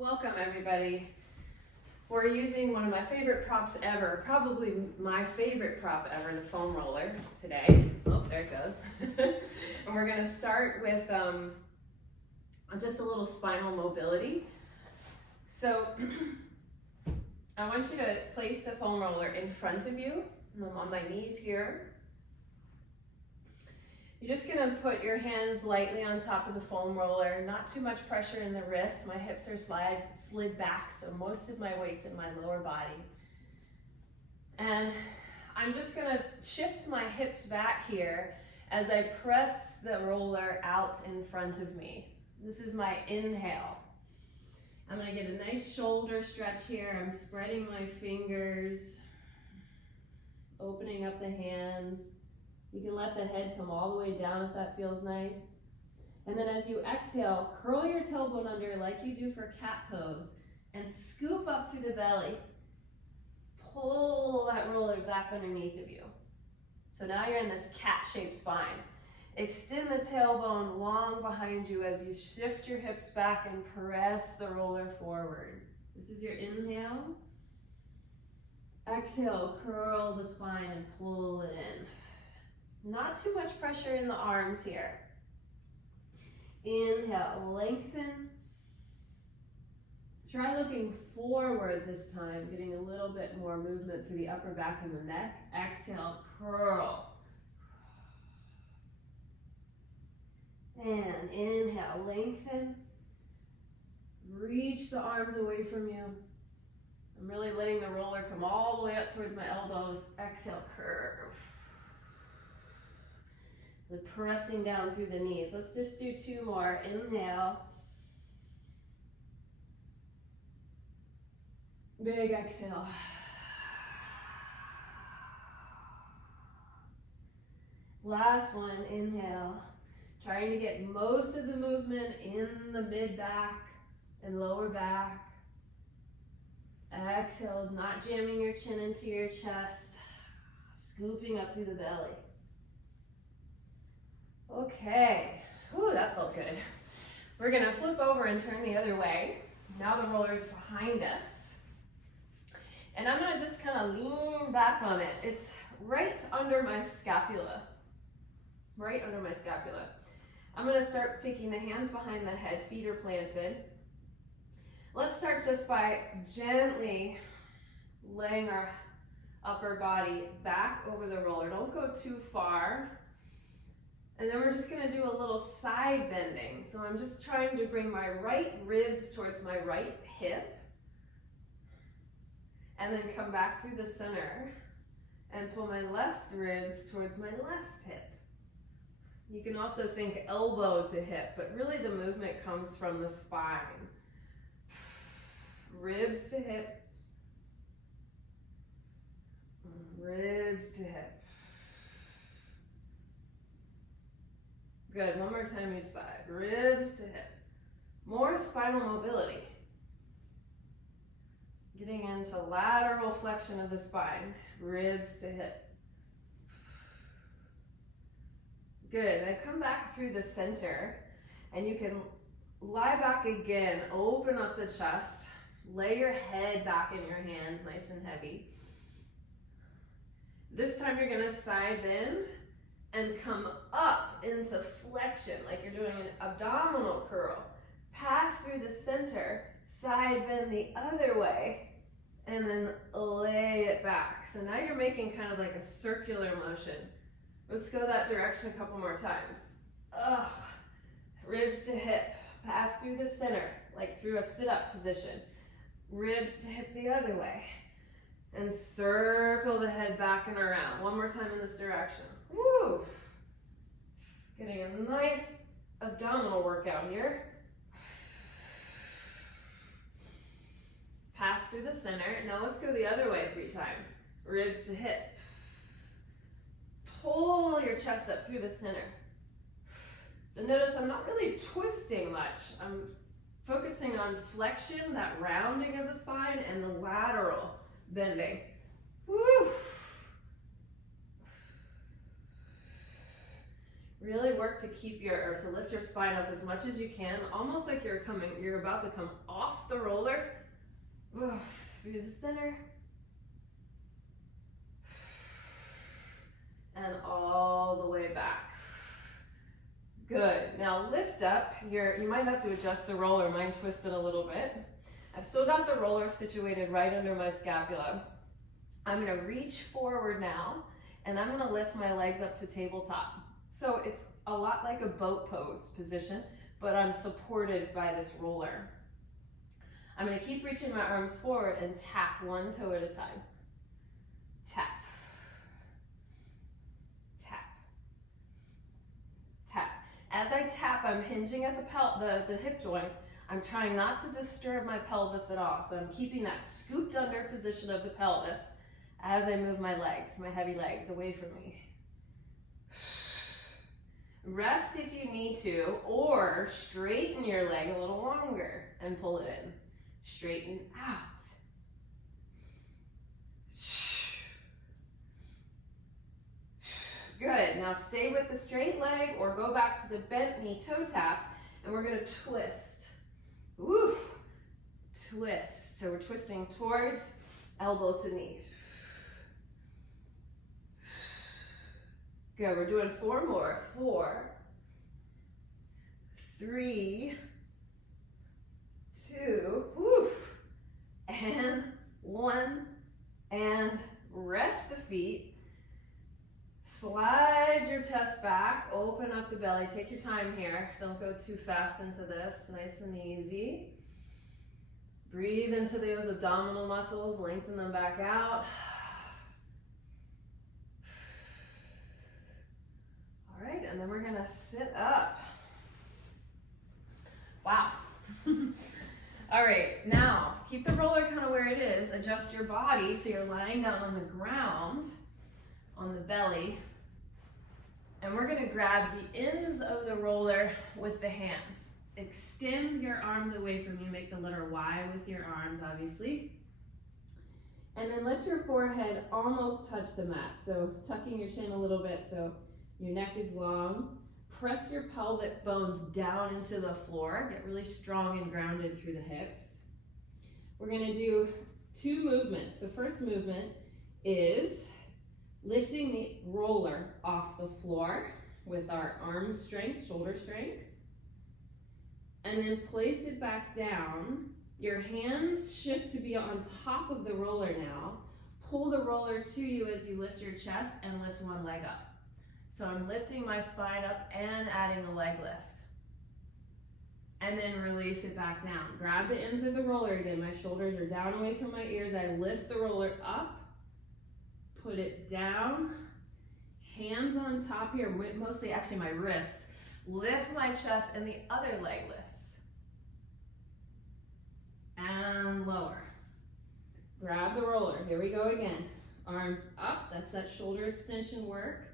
Welcome everybody. We're using one of my favorite props ever, probably my favorite prop ever, the foam roller today. Oh, there it goes. And we're gonna start with just a little spinal mobility. So I want you to place the foam roller in front of you. I'm on my knees here. You're just gonna put your hands lightly on top of the foam roller, not too much pressure in the wrists. My hips are slid back, so most of my weight's in my lower body. And I'm just gonna shift my hips back here as I press the roller out in front of me. This is my inhale. I'm gonna get a nice shoulder stretch here. I'm spreading my fingers, opening up the hands. You can let the head come all the way down if that feels nice. And then as you exhale, curl your tailbone under like you do for cat pose and scoop up through the belly. Pull that roller back underneath of you. So now you're in this cat-shaped spine. Extend the tailbone long behind you as you shift your hips back and press the roller forward. This is your inhale. Exhale, curl the spine and pull it in. Not too much pressure in the arms here. Inhale, lengthen. Try looking forward this time, getting a little bit more movement through the upper back and the neck. Exhale, curl. And inhale, lengthen. Reach the arms away from you. I'm really letting the roller come all the way up towards my elbows. Exhale, curve. The pressing down through the knees. Let's just do two more. Inhale. Big exhale. Last one, inhale. Trying to get most of the movement in the mid-back and lower back. Exhale, not jamming your chin into your chest. Scooping up through the belly. Okay, whew, that felt good. We're gonna flip over and turn the other way. Now the roller's behind us. And I'm gonna just kind of lean back on it. It's right under my scapula. Right under my scapula. I'm gonna start taking the hands behind the head, feet are planted. Let's start just by gently laying our upper body back over the roller. Don't go too far. And then we're just gonna do a little side bending. So I'm just trying to bring my right ribs towards my right hip. And then come back through the center and pull my left ribs towards my left hip. You can also think elbow to hip, but really the movement comes from the spine. Ribs to hip. Ribs to hip. Good, one more time each side. Ribs to hip. More spinal mobility. Getting into lateral flexion of the spine. Ribs to hip. Good, now come back through the center and you can lie back again. Open up the chest. Lay your head back in your hands, nice and heavy. This time you're gonna side bend and come up into flexion, like you're doing an abdominal curl. Pass through the center, side bend the other way, and then lay it back. So now you're making kind of like a circular motion. Let's go that direction a couple more times. Ugh. Ribs to hip, pass through the center, like through a sit-up position. Ribs to hip the other way. And circle the head back and around. One more time in this direction. Woo! Getting a nice abdominal workout here. Pass through the center. Now let's go the other way 3 times. Ribs to hip. Pull your chest up through the center. So notice I'm not really twisting much. I'm focusing on flexion, that rounding of the spine, and the lateral bending. Woo! Really work to keep or to lift your spine up as much as you can, almost like you're about to come off the roller. Through the center. And all the way back. Good. Now lift up. You might have to adjust the roller. Mine twisted a little bit. I've still got the roller situated right under my scapula. I'm going to reach forward now, and I'm going to lift my legs up to tabletop. So it's a lot like a boat pose position, but I'm supported by this roller. I'm going to keep reaching my arms forward and tap one toe at a time. Tap. Tap. Tap. As I tap, I'm hinging at the hip joint. I'm trying not to disturb my pelvis at all. So I'm keeping that scooped under position of the pelvis as I move my legs, my heavy legs, away from me. Rest if you need to, or straighten your leg a little longer and pull it in. Straighten out. Good. Now stay with the straight leg or go back to the bent knee toe taps, and we're going to twist. Woo! Twist. So we're twisting towards elbow to knee. Good. We're doing 4 more. 4, 3, 2, woof, and 1, and rest the feet. Slide your chest back, open up the belly, take your time here. Don't go too fast into this, nice and easy. Breathe into those abdominal muscles, lengthen them back out. All right, and then we're gonna sit up. Wow. All right, now keep the roller kind of where it is, adjust your body so you're lying down on the ground, on the belly. And we're gonna grab the ends of the roller with the hands. Extend your arms away from you, make the letter Y with your arms, obviously. And then let your forehead almost touch the mat. So tucking your chin a little bit so your neck is long. Press your pelvic bones down into the floor. Get really strong and grounded through the hips. We're gonna do 2 movements. The first movement is lifting the roller off the floor with our arm strength, shoulder strength, and then place it back down. Your hands shift to be on top of the roller now. Pull the roller to you as you lift your chest and lift one leg up. So I'm lifting my spine up and adding a leg lift. And then release it back down. Grab the ends of the roller again. My shoulders are down away from my ears. I lift the roller up. Put it down, hands on top here, mostly actually my wrists. Lift my chest and the other leg lifts. And lower. Grab the roller, here we go again. Arms up, that's that shoulder extension work.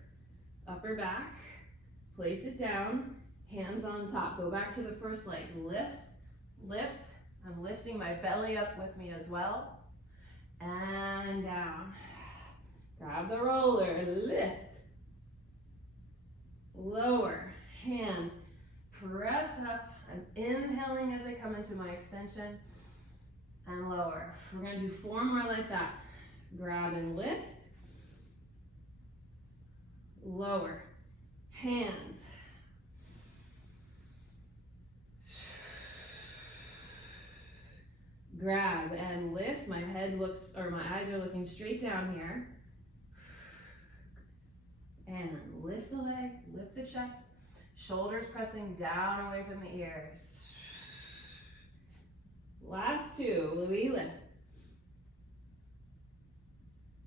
Upper back, place it down, hands on top. Go back to the first leg, lift, lift. I'm lifting my belly up with me as well. And down. Grab the roller, lift, lower, hands, press up. I'm inhaling as I come into my extension, and lower. We're gonna do 4 more like that. Grab and lift, lower, hands, grab and lift. My head looks, or my eyes are looking straight down here. And lift the leg, lift the chest, shoulders pressing down away from the ears. Last 2, Louis, lift.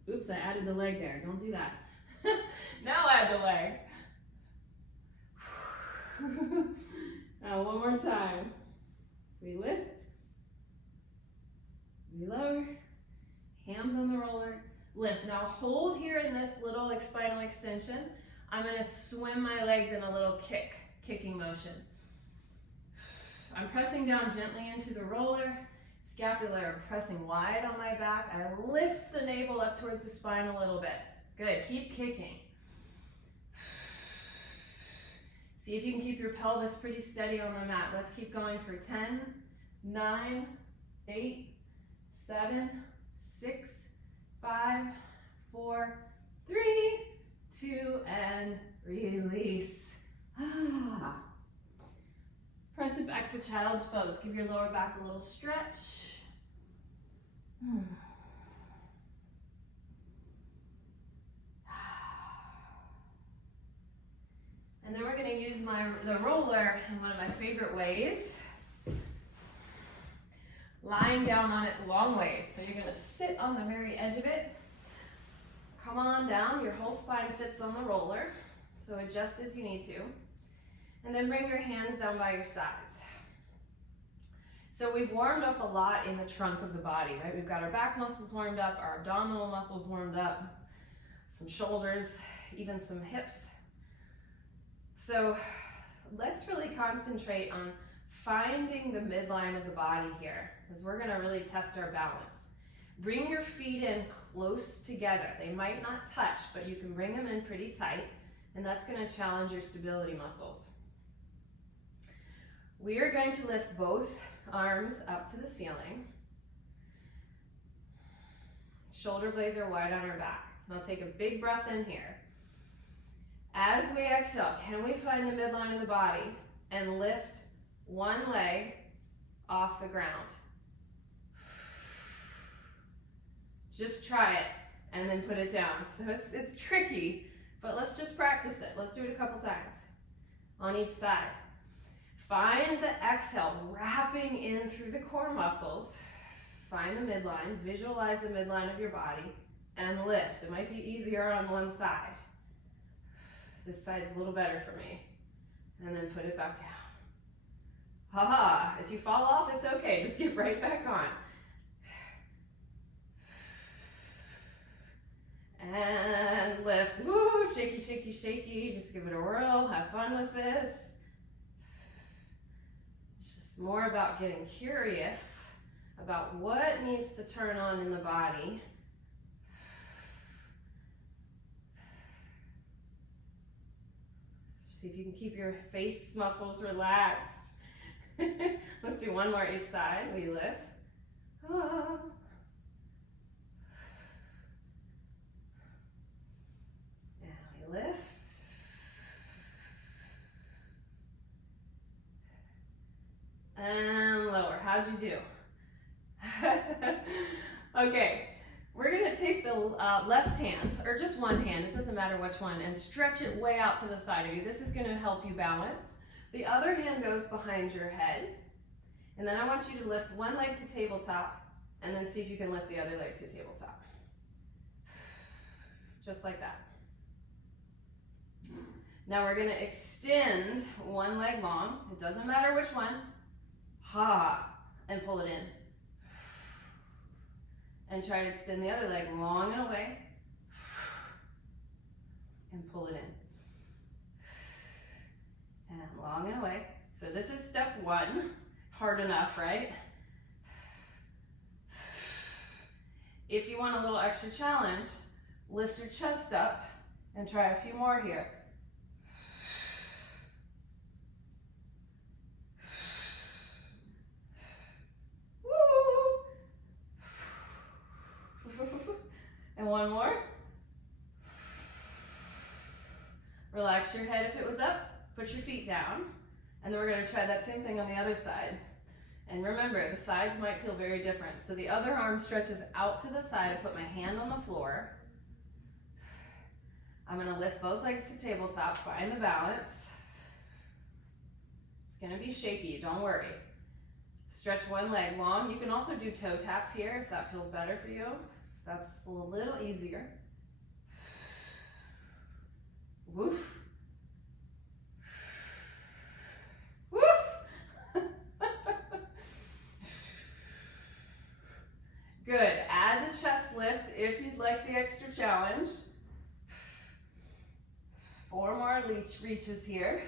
Oops, I added the leg there, don't do that. Now add the leg. Now 1 more time. We lift, we lower, hands on the roller, lift. Now hold here in this little spinal extension. I'm gonna swim my legs in a little kicking motion. I'm pressing down gently into the roller, scapula pressing wide on my back. I lift the navel up towards the spine a little bit. Good, keep kicking. See if you can keep your pelvis pretty steady on the mat. Let's keep going for 10, 9, 8, 7, 6, 5, 4, 3, 2, and release. Press it back to child's pose. Give your lower back a little stretch. And then we're going to use the roller in one of my favorite ways. Lying down on it long ways. So you're going to sit on the very edge of it. Come on down. Your whole spine fits on the roller. So adjust as you need to. And then bring your hands down by your sides. So we've warmed up a lot in the trunk of the body, right? We've got our back muscles warmed up, our abdominal muscles warmed up, some shoulders, even some hips. So let's really concentrate on finding the midline of the body here, because we're going to really test our balance. Bring your feet in close together. They might not touch, but you can bring them in pretty tight, and that's going to challenge your stability muscles. We are going to lift both arms up to the ceiling. Shoulder blades are wide on our back. Now take a big breath in here. As we exhale, can we find the midline of the body and lift one leg off the ground? Just try it and then put it down. So it's tricky, but let's just practice it. Let's do it a couple times on each side. Find the exhale, wrapping in through the core muscles. Find the midline, visualize the midline of your body, and lift. It might be easier on one side. This side's a little better for me. And then put it back down. Ha-ha, as you fall off, it's okay. Just get right back on. And lift. Woo, shaky, shaky, shaky. Just give it a whirl. Have fun with this. It's just more about getting curious about what needs to turn on in the body. See if you can keep your face muscles relaxed. Let's do one more each side. We lift. Ah. And we lift. And lower. How'd you do? Okay. We're going to take the left hand, or just one hand, it doesn't matter which one, and stretch it way out to the side of you. This is going to help you balance. The other hand goes behind your head. And then I want you to lift one leg to tabletop, and then see if you can lift the other leg to tabletop. Just like that. Now we're going to extend one leg long. It doesn't matter which one. Ha! And pull it in. And try to extend the other leg long and away. And pull it in. And long and away. So this is step one. Hard enough, right? If you want a little extra challenge, lift your chest up and try a few more here. And one more. Relax your head if it was up. Put your feet down. And then we're going to try that same thing on the other side. And remember, the sides might feel very different. So the other arm stretches out to the side. I put my hand on the floor. I'm going to lift both legs to tabletop. Find the balance. It's going to be shaky. Don't worry. Stretch one leg long. You can also do toe taps here if that feels better for you. That's a little easier. Woof. Woof. Good. Add the chest lift if you'd like the extra challenge. 4 more reaches here.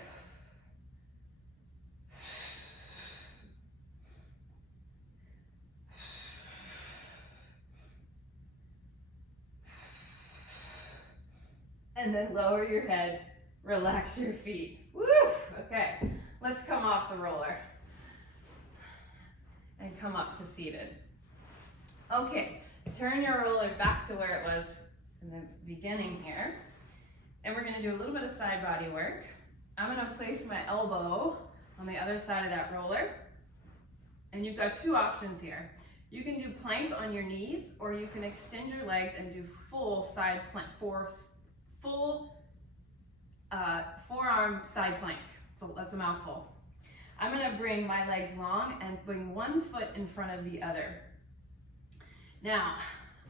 And then lower your head, relax your feet. Woo! off the roller and come up to seated. Okay, turn your roller back to where it was in the beginning here. And we're gonna do a little bit of side body work. I'm gonna place my elbow on the other side of that roller. And you've got two options here. You can do plank on your knees, or you can extend your legs and do full side plank, forearm side plank. So that's a mouthful. I'm gonna bring my legs long and bring one foot in front of the other. Now,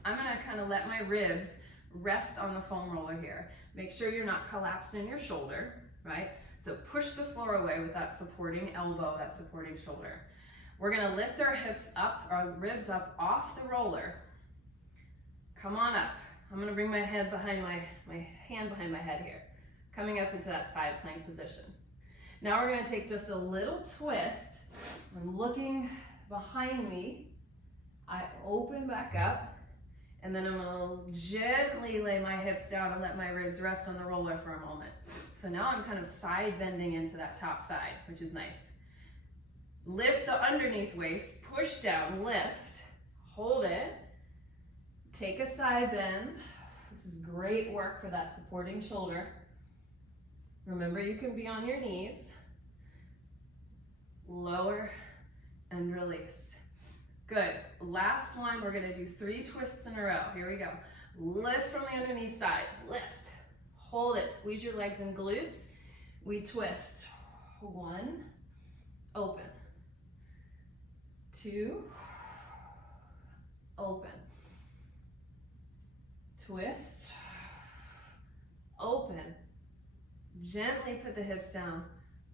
I'm gonna kind of let my ribs rest on the foam roller here. Make sure you're not collapsed in your shoulder, right? So push the floor away with that supporting elbow, that supporting shoulder. We're gonna lift our hips up, our ribs up off the roller. Come on up. I'm gonna bring my head behind my hand behind my head here. Coming up into that side plank position. Now we're gonna take just a little twist. I'm looking behind me. I open back up, and then I'm gonna gently lay my hips down and let my ribs rest on the roller for a moment. So now I'm kind of side bending into that top side, which is nice. Lift the underneath waist, push down, lift, hold it, take a side bend. This is great work for that supporting shoulder. Remember, you can be on your knees. Lower and release. Good. Last one, we're gonna do 3 twists in a row. Here we go. Lift from the underneath side, lift. Hold it, squeeze your legs and glutes. We twist. 1, open. 2, open. Twist, open. Gently put the hips down,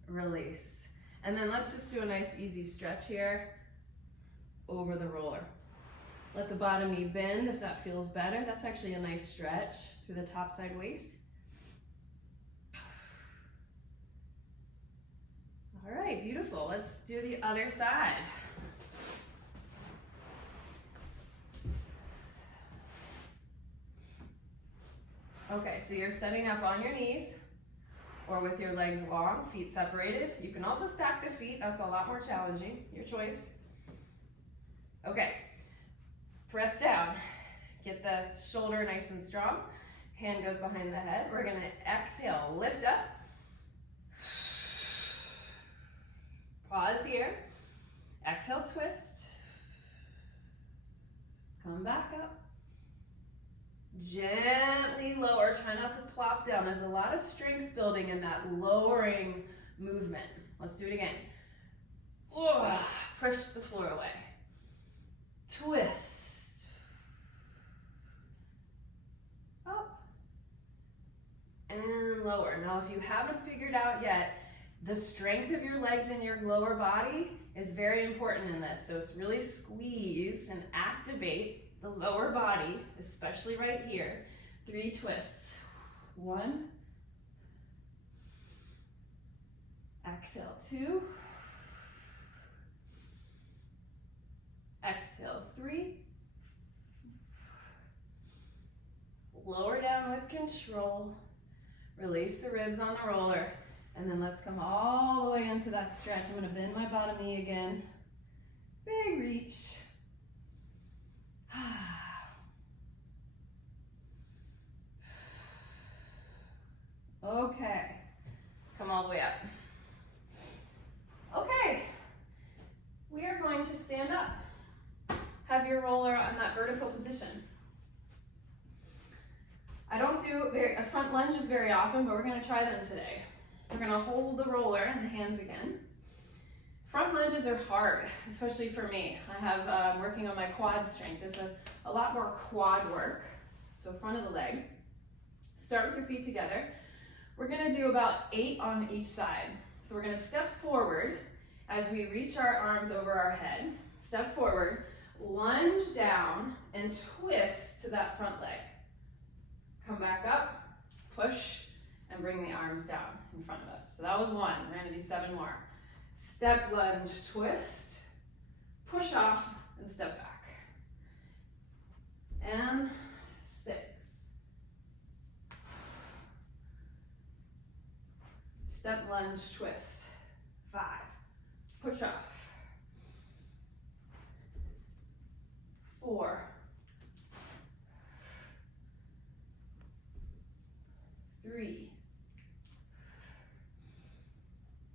release. And then let's just do a nice easy stretch here over the roller. Let the bottom knee bend if that feels better. That's actually a nice stretch through the top side waist. All right, beautiful. Let's do the other side. Okay, so you're setting up on your knees or with your legs long, feet separated. You can also stack the feet. That's a lot more challenging. Your choice. Okay, press down. Get the shoulder nice and strong. Hand goes behind the head. We're gonna exhale, lift up. Pause here. Exhale, twist. Come back up. Gently lower, try not to plop down. There's a lot of strength building in that lowering movement. Let's do it again. Push the floor away. Twist. Up. And lower. Now if you haven't figured out yet, the strength of your legs and your lower body is very important in this. So really squeeze and activate the lower body, especially right here. 3 twists. 1. Exhale, 2. Exhale, 3. Lower down with control. Release the ribs on the roller. And then let's come all the way into that stretch. I'm gonna bend my bottom knee again. Big reach. Okay, come all the way up. Okay, we are going to stand up. Have your roller on that vertical position. I don't do front lunges very often, but we're gonna try them today. We're gonna hold the roller in the hands again. Front lunges are hard, especially for me. I have working on my quad strength. There's a lot more quad work. So front of the leg. Start with your feet together. We're gonna do about 8 on each side. So we're gonna step forward as we reach our arms over our head. Step forward, lunge down, and twist to that front leg. Come back up, push, and bring the arms down in front of us. So that was 1. We're gonna do 7 more. Step, lunge, twist, push off, and step back. And 6. Step, lunge, twist. 5. push off. 4, 3,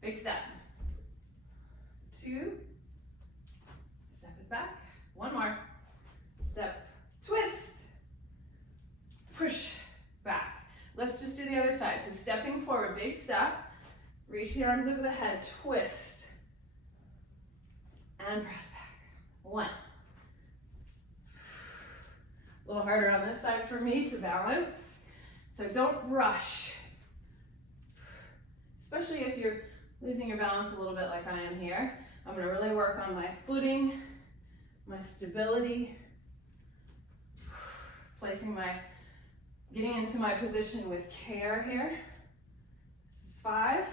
big step, 2, step it back, 1 more, step, twist, push, back. Let's just do the other side. So stepping forward, big step, reach the arms over the head, twist, and press back. 1. A little harder on this side for me to balance, so don't rush. Especially if you're losing your balance a little bit like I am here. I'm gonna really work on my footing, my stability, getting into my position with care here. This is 5,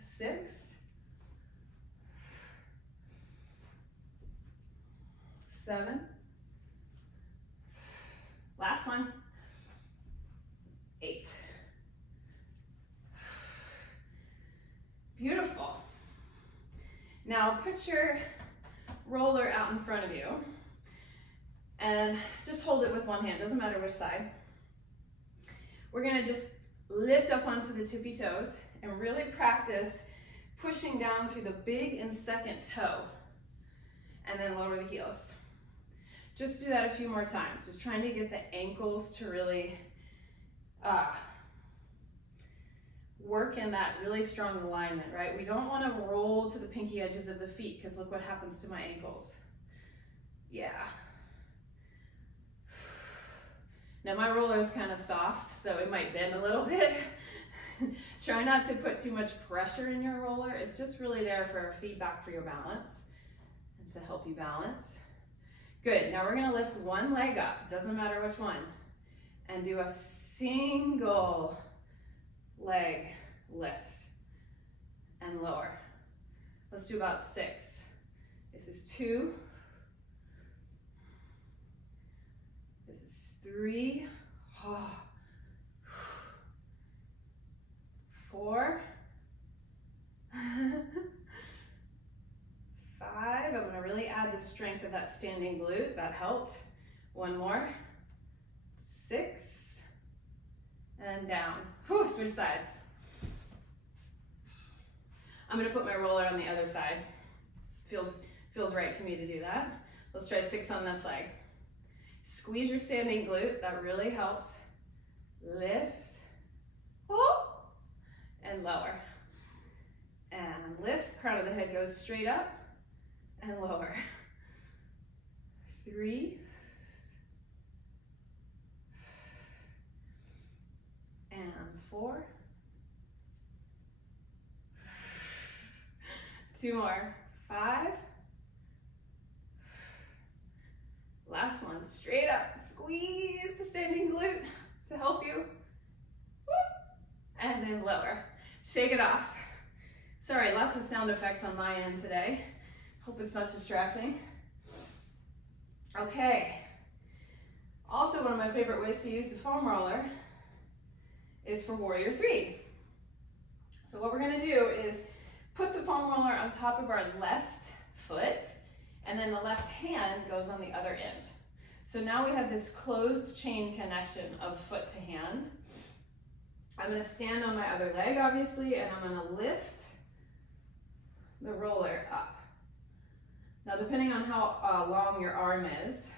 6, 7, last one, 8. Beautiful. Now put your roller out in front of you and just hold it with one hand, doesn't matter which side. We're gonna just lift up onto the tippy toes and really practice pushing down through the big and second toe and then lower the heels. Just do that a few more times, just trying to get the ankles to really work in that really strong alignment, right? We don't want to roll to the pinky edges of the feet because look what happens to my ankles. Yeah. Now my roller is kind of soft, so it might bend a little bit. Try not to put too much pressure in your roller. It's just really there for feedback for your balance and to help you balance. Good, now we're gonna lift one leg up, doesn't matter which one, and do a single leg lift and lower. Let's do about 6. This is 2. This is 3. 4. 5. I'm gonna really add the strength of that standing glute. That helped. 1 more. 6. And down. Whew, switch sides. I'm gonna put my roller on the other side. Feels right to me to do that. Let's try 6 on this leg. Squeeze your standing glute, that really helps. Lift, whoop, and lower. And lift, crown of the head goes straight up and lower. 3, and 4. 2 more. 5. Last one, straight up. Squeeze the standing glute to help you. And then lower. Shake it off. Sorry, lots of sound effects on my end today. Hope it's not distracting. Okay. Also, one of my favorite ways to use the foam roller is for Warrior 3. So what we're gonna do is put the foam roller on top of our left foot, and then the left hand goes on the other end. So now we have this closed chain connection of foot to hand. I'm gonna stand on my other leg, obviously, and I'm gonna lift the roller up. Now, depending on how long your arm is,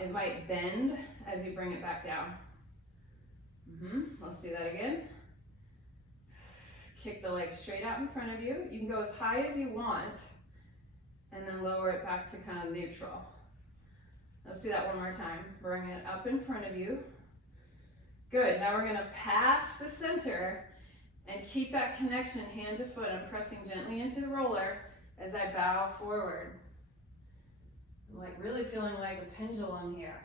it might bend as you bring it back down. Let's do that again. Kick the leg straight out in front of you. You can go as high as you want, and then lower it back to kind of neutral. Let's do that one more time. Bring it up in front of you. Good, now we're gonna pass the center and keep that connection hand to foot. I'm pressing gently into the roller as I bow forward. I'm like really feeling like a pendulum here.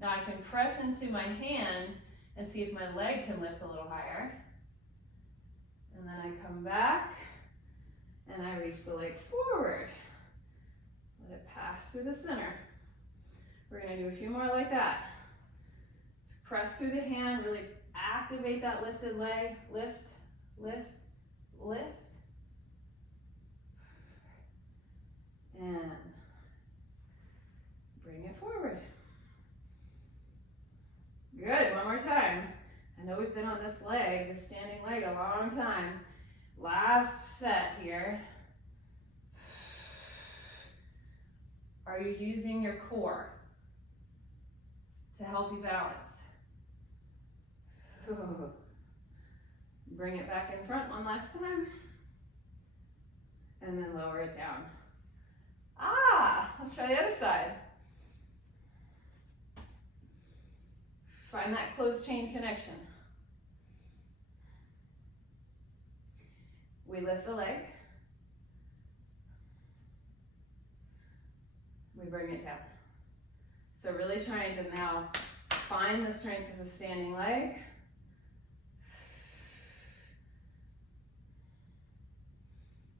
Now I can press into my hand and see if my leg can lift a little higher. And then I come back and I reach the leg forward. Let it pass through the center. We're gonna do a few more like that. Press through the hand, really activate that lifted leg. Lift, lift, lift. And bring it forward. Good, one more time. I know we've been on this leg, this standing leg, a long time. Last set here. Are you using your core to help you balance? Bring it back in front one last time. And then lower it down. Let's try the other side. Find that closed chain connection. We lift the leg. We bring it down. So really trying to now find the strength of the standing leg.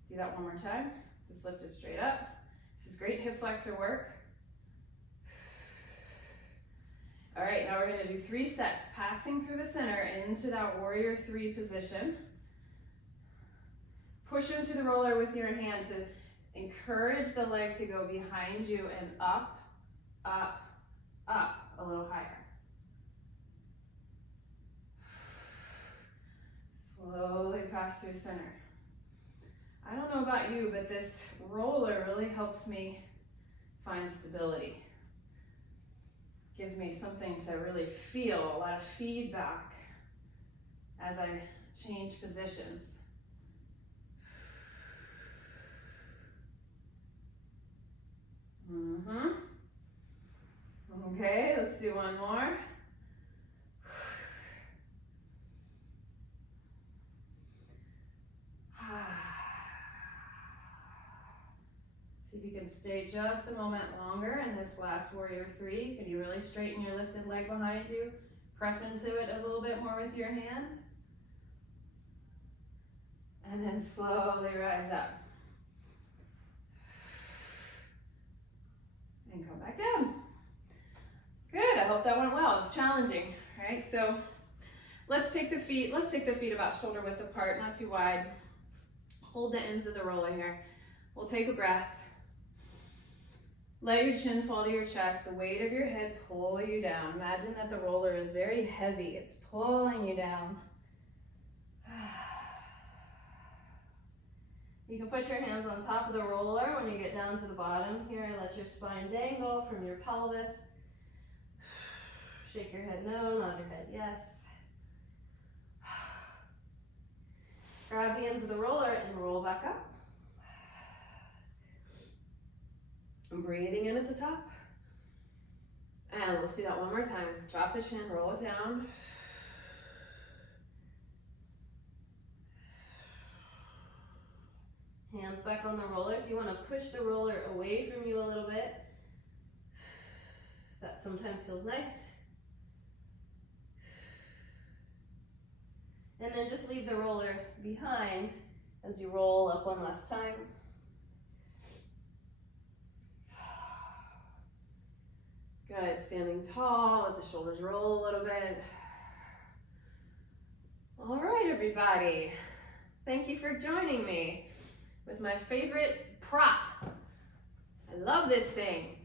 Do that one more time. Just lift it straight up. This is great hip flexor work. All right, now we're gonna do 3 sets, passing through the center into that warrior 3 position. Push into the roller with your hand to encourage the leg to go behind you and up, up, up, a little higher. Slowly pass through center. I don't know about you, but this roller really helps me find stability. Gives me something to really feel, a lot of feedback as I change positions. Okay, let's do one more. See if you can stay just a moment longer in this last warrior 3. Can you really straighten your lifted leg behind you? Press into it a little bit more with your hand. And then slowly rise up. And come back down. Good, I hope that went well. It's challenging, right? So let's take the feet about shoulder width apart, not too wide. Hold the ends of the roller here. We'll take a breath. Let your chin fall to your chest, the weight of your head pull you down. Imagine that the roller is very heavy. It's pulling you down. You can put your hands on top of the roller when you get down to the bottom here. Let your spine dangle from your pelvis. Shake your head no, nod your head yes. Grab the ends of the roller and roll back up. I'm breathing in at the top. And let's do that one more time. Drop the chin, roll it down. Hands back on the roller. If you want to push the roller away from you a little bit, that sometimes feels nice. And then just leave the roller behind as you roll up one last time. Good, standing tall, let the shoulders roll a little bit. All right, everybody. Thank you for joining me with my favorite prop. I love this thing.